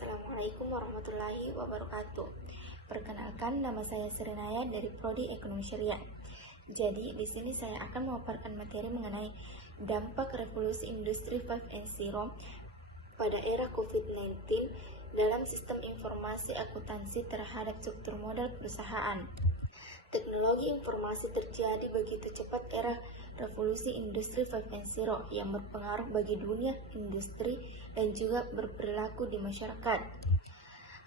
Assalamualaikum warahmatullahi wabarakatuh. Perkenalkan, nama saya Serenaya dari Prodi Ekonomi Syariah. Jadi, di sini saya akan memaparkan materi mengenai dampak revolusi industri 4.0 pada era COVID-19 dalam sistem informasi akuntansi terhadap struktur modal perusahaan. Teknologi informasi terjadi begitu cepat era revolusi industri 4.0 yang berpengaruh bagi dunia industri dan juga berperilaku di masyarakat.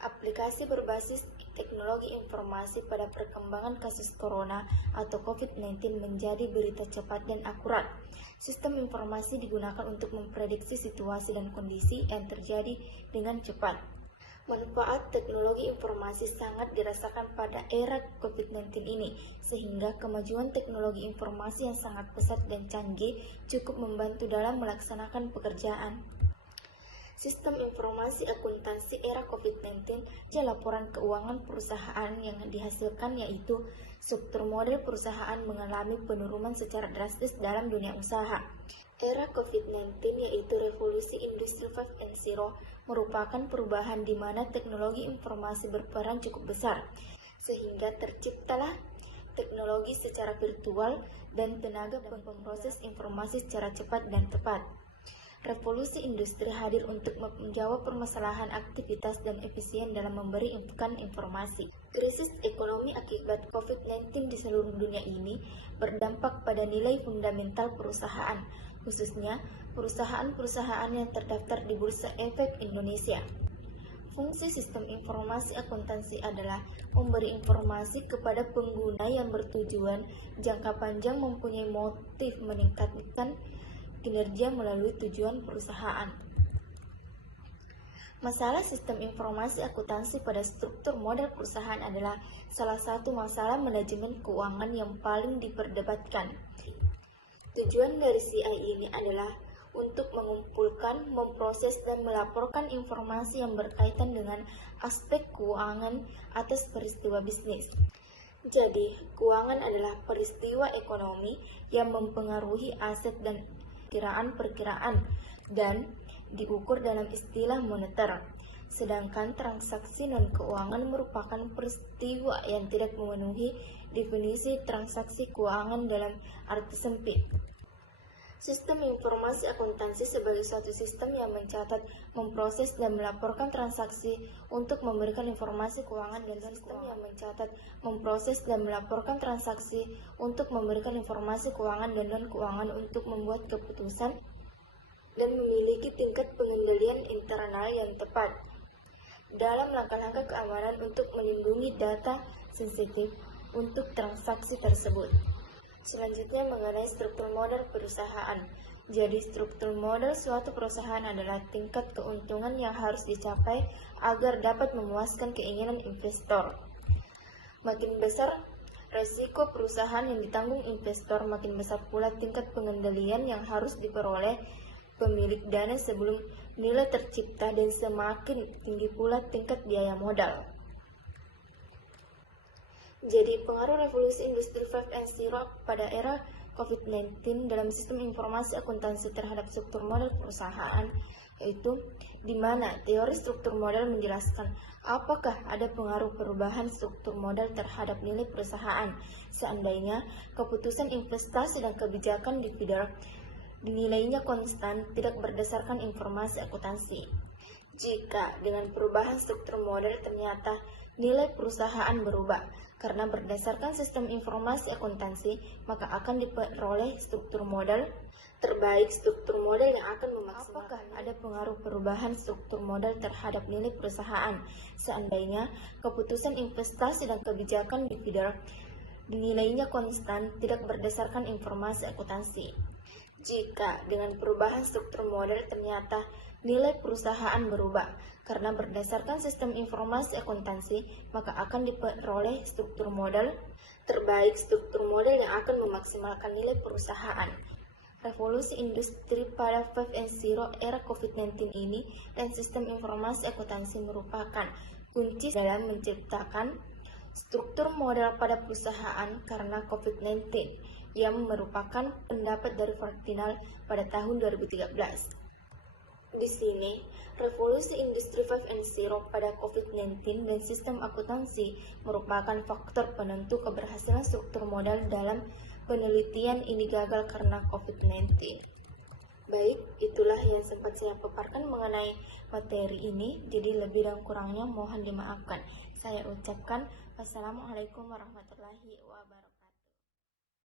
Aplikasi berbasis teknologi informasi pada perkembangan kasus corona atau COVID-19 menjadi berita cepat dan akurat. Sistem informasi digunakan untuk memprediksi situasi dan kondisi yang terjadi dengan cepat. Manfaat teknologi informasi sangat dirasakan pada era COVID-19 ini, sehingga kemajuan teknologi informasi yang sangat pesat dan canggih cukup membantu dalam melaksanakan pekerjaan. Sistem informasi akuntansi era COVID-19, laporan keuangan perusahaan yang dihasilkan yaitu struktur model perusahaan mengalami penurunan secara drastis dalam dunia usaha. Era COVID-19 yaitu revolusi industri 4.0 merupakan perubahan di mana teknologi informasi berperan cukup besar, sehingga terciptalah teknologi secara virtual dan tenaga pemproses informasi secara cepat dan tepat. Revolusi industri hadir untuk menjawab permasalahan aktivitas dan efisien dalam memberikan informasi. Krisis ekonomi akibat COVID-19 di seluruh dunia ini berdampak pada nilai fundamental perusahaan, khususnya perusahaan-perusahaan yang terdaftar di Bursa Efek Indonesia. Fungsi sistem informasi akuntansi adalah memberi informasi kepada pengguna yang bertujuan jangka panjang mempunyai motif meningkatkan kinerja melalui tujuan perusahaan. Masalah sistem informasi akuntansi pada struktur modal perusahaan adalah salah satu masalah manajemen keuangan yang paling diperdebatkan. Tujuan dari CI ini adalah untuk mengumpulkan, memproses, dan melaporkan informasi yang berkaitan dengan aspek keuangan atas peristiwa bisnis. Jadi, keuangan adalah peristiwa ekonomi yang mempengaruhi aset dan perkiraan dan diukur dalam istilah moneter. Sedangkan transaksi non-keuangan merupakan peristiwa yang tidak memenuhi definisi transaksi keuangan dalam arti sempit. Sistem informasi akuntansi sebagai suatu sistem yang mencatat, memproses, dan melaporkan transaksi untuk memberikan informasi keuangan dan sistem yang mencatat, memproses, dan melaporkan transaksi untuk memberikan informasi keuangan dan non-keuangan untuk membuat keputusan dan memiliki tingkat pengendalian internal yang tepat dalam langkah-langkah keamanan untuk melindungi data sensitif untuk transaksi tersebut. Selanjutnya mengenai struktur modal perusahaan. Jadi struktur modal suatu perusahaan adalah tingkat keuntungan yang harus dicapai agar dapat memuaskan keinginan investor. Makin besar resiko perusahaan yang ditanggung investor, makin besar pula tingkat pengendalian yang harus diperoleh pemilik dana sebelum nilai tercipta dan semakin tinggi pula tingkat biaya modal. Jadi, pengaruh revolusi industri 4.0 pada era COVID-19 dalam sistem informasi akuntansi terhadap struktur modal perusahaan, yaitu di mana teori struktur modal menjelaskan apakah ada pengaruh perubahan struktur modal terhadap nilai perusahaan seandainya keputusan investasi dan kebijakan dividen dinilainya konstan tidak berdasarkan informasi akuntansi. Jika dengan perubahan struktur modal ternyata nilai perusahaan berubah karena berdasarkan sistem informasi akuntansi, maka akan diperoleh struktur modal terbaik, struktur modal yang akan memaksimalkan. Apakah ada pengaruh perubahan struktur modal terhadap nilai perusahaan seandainya keputusan investasi dan kebijakan dividen dinilainya konstan tidak berdasarkan informasi akuntansi. Jika dengan perubahan struktur modal ternyata nilai perusahaan berubah karena berdasarkan sistem informasi akuntansi, maka akan diperoleh struktur modal terbaik, struktur modal yang akan memaksimalkan nilai perusahaan. Revolusi industri pada 5.0 era COVID-19 ini dan sistem informasi akuntansi merupakan kunci dalam menciptakan struktur modal pada perusahaan karena COVID-19 yang merupakan pendapat dari Fortinal pada tahun 2013. Di sini, revolusi industri 5.0 pada COVID-19 dan sistem akuntansi merupakan faktor penentu keberhasilan struktur modal dalam penelitian ini gagal karena COVID-19. Baik, itulah yang sempat saya paparkan mengenai materi ini, jadi lebih dan kurangnya mohon dimaafkan. Saya ucapkan wassalamualaikum warahmatullahi wabarakatuh.